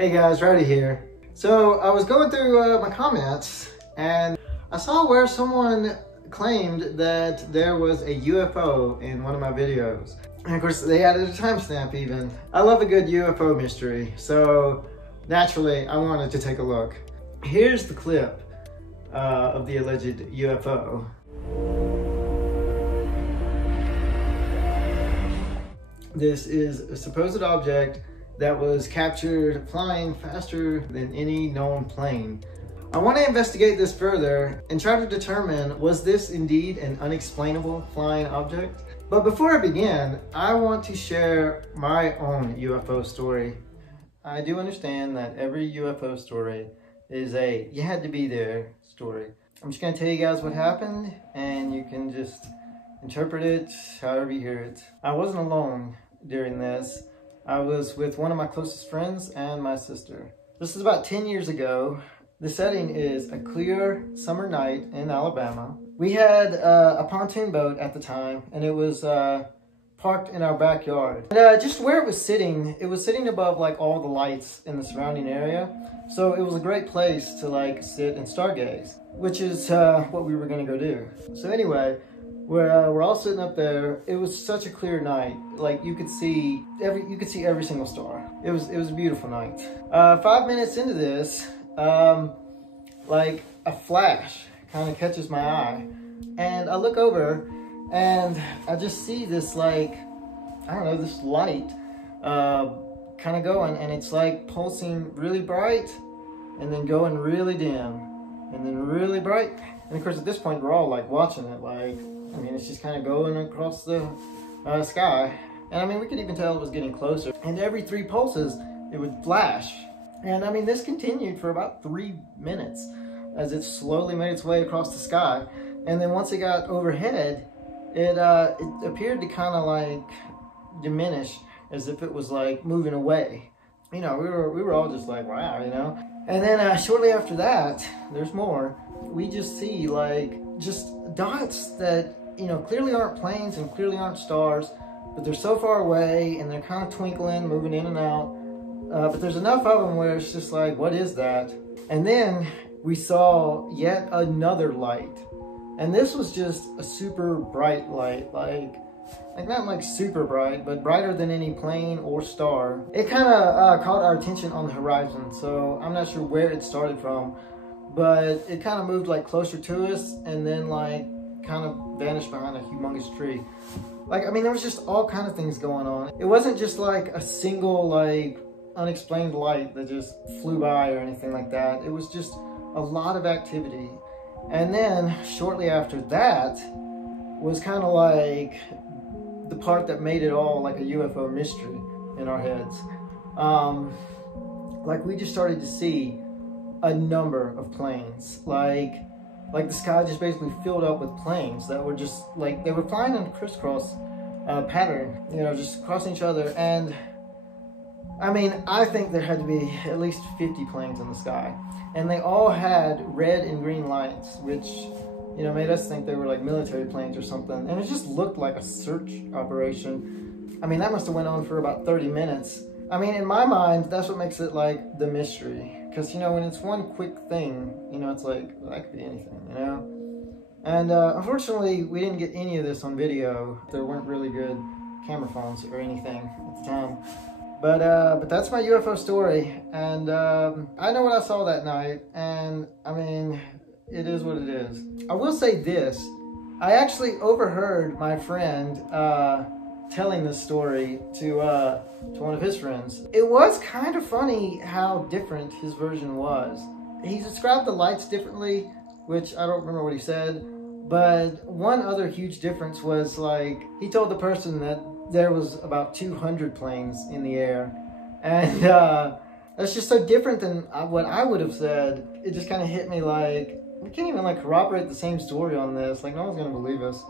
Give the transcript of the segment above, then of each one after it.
Hey guys, Rowdy here. So I was going through my comments and I saw where someone claimed that there was a UFO in one of my videos. And of course they added a timestamp even. I love a good UFO mystery, so naturally I wanted to take a look. Here's the clip of the alleged UFO. This is a supposed object that was captured flying faster than any known plane. I want to investigate this further and try to determine, was this indeed an unexplainable flying object? But before I begin, I want to share my own UFO story. I do understand that every UFO story is a "you had to be there" story. I'm just going to tell you guys what happened and you can just interpret it however you hear it. I wasn't alone during this. I was with one of my closest friends and my sister. This is about 10 years ago. The setting is a clear summer night in Alabama. We had a pontoon boat at the time and it was parked in our backyard. And just where it was sitting above like all the lights in the surrounding area. So it was a great place to like sit and stargaze, which is what we were gonna go do. So anyway, we're all sitting up there. It was such a clear night. Like you could see every single star. It was a beautiful night. 5 minutes into this, like a flash kind of catches my eye, and I look over and I just see this like, I don't know, this light kind of going, and it's like pulsing really bright and then going really dim and then really bright. And of course at this point we're all like watching it, like, I mean, it's just kind of going across the sky. And I mean, we could even tell it was getting closer. And every 3 pulses, it would flash. And I mean, this continued for about 3 minutes as it slowly made its way across the sky. And then once it got overhead, it appeared to kind of like diminish as if it was like moving away. You know, we were all just like, wow, you know. And then shortly after that, there's more. We just see like just dots that, you know, clearly aren't planes and clearly aren't stars, but they're so far away and they're kind of twinkling, moving in and out. But there's enough of them where it's just like, what is that? And then we saw yet another light. And this was just a super bright light, like not like super bright, but brighter than any plane or star. It kind of caught our attention on the horizon, so I'm not sure where it started from, but it kind of moved like closer to us and then like kind of vanished behind a humongous tree. Like, I mean, there was just all kind of things going on. It wasn't just like a single like unexplained light that just flew by or anything like that. It was just a lot of activity. And then shortly after that was kind of like the part that made it all like a UFO mystery in our heads. Like we just started to see a number of planes, like the sky just basically filled up with planes that were just like, they were flying in a crisscross pattern, you know, just crossing each other. And I mean, I think there had to be at least 50 planes in the sky, and they all had red and green lights, which, you know, made us think they were like military planes or something. And it just looked like a search operation. I mean, that must have went on for about 30 minutes. I mean, in my mind, that's what makes it like the mystery. Because, you know, when it's one quick thing, you know, it's like, well, that could be anything, you know? And unfortunately, we didn't get any of this on video. There weren't really good camera phones or anything at the time. But that's my UFO story. And I know what I saw that night. And, I mean, it is what it is. I will say this. I actually overheard my friend telling this story to one of his friends. It was kind of funny how different his version was. He described the lights differently, which I don't remember what he said, but one other huge difference was like, he told the person that there was about 200 planes in the air, and that's just so different than what I would have said. It just kind of hit me like, we can't even like corroborate the same story on this, like no one's gonna believe us.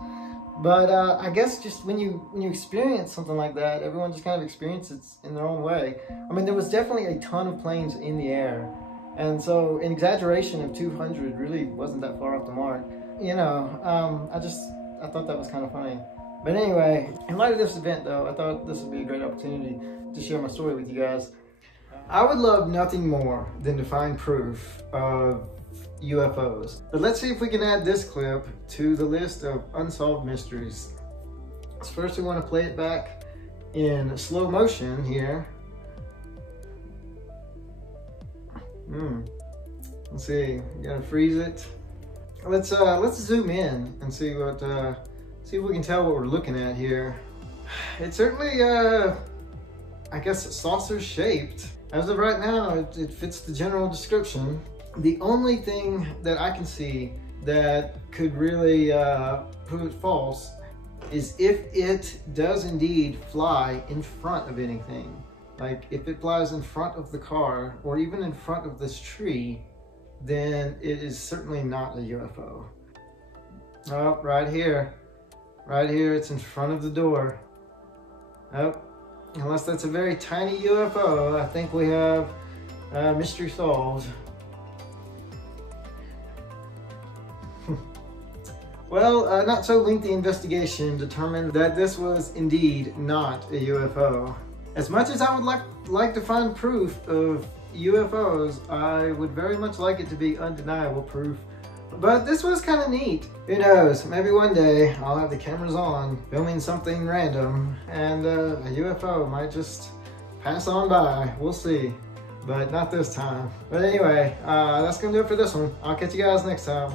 But I guess just when you experience something like that, everyone just kind of experiences it in their own way. I mean, there was definitely a ton of planes in the air. And so an exaggeration of 200 really wasn't that far off the mark. You know, I thought that was kind of funny. But anyway, in light of this event though, I thought this would be a great opportunity to share my story with you guys. I would love nothing more than to find proof of UFOs. But let's see if we can add this clip to the list of unsolved mysteries. So first we want to play it back in slow motion here. Let's see, you gotta freeze it. Let's zoom in and see what see if we can tell what we're looking at here. It's certainly I guess saucer shaped. As of right now, it fits the general description. The only thing that I can see that could really prove it false is if it does indeed fly in front of anything. Like if it flies in front of the car or even in front of this tree, then it is certainly not a UFO. Oh, right here. Right here, it's in front of the door. Oh, unless that's a very tiny UFO, I think we have mystery solved. Well, not so lengthy investigation determined that this was indeed not a UFO. As much as I would like to find proof of UFOs, I would very much like it to be undeniable proof. But this was kind of neat. Who knows, maybe one day I'll have the cameras on filming something random and a UFO might just pass on by. We'll see, but not this time. But anyway, that's gonna do it for this one. I'll catch you guys next time.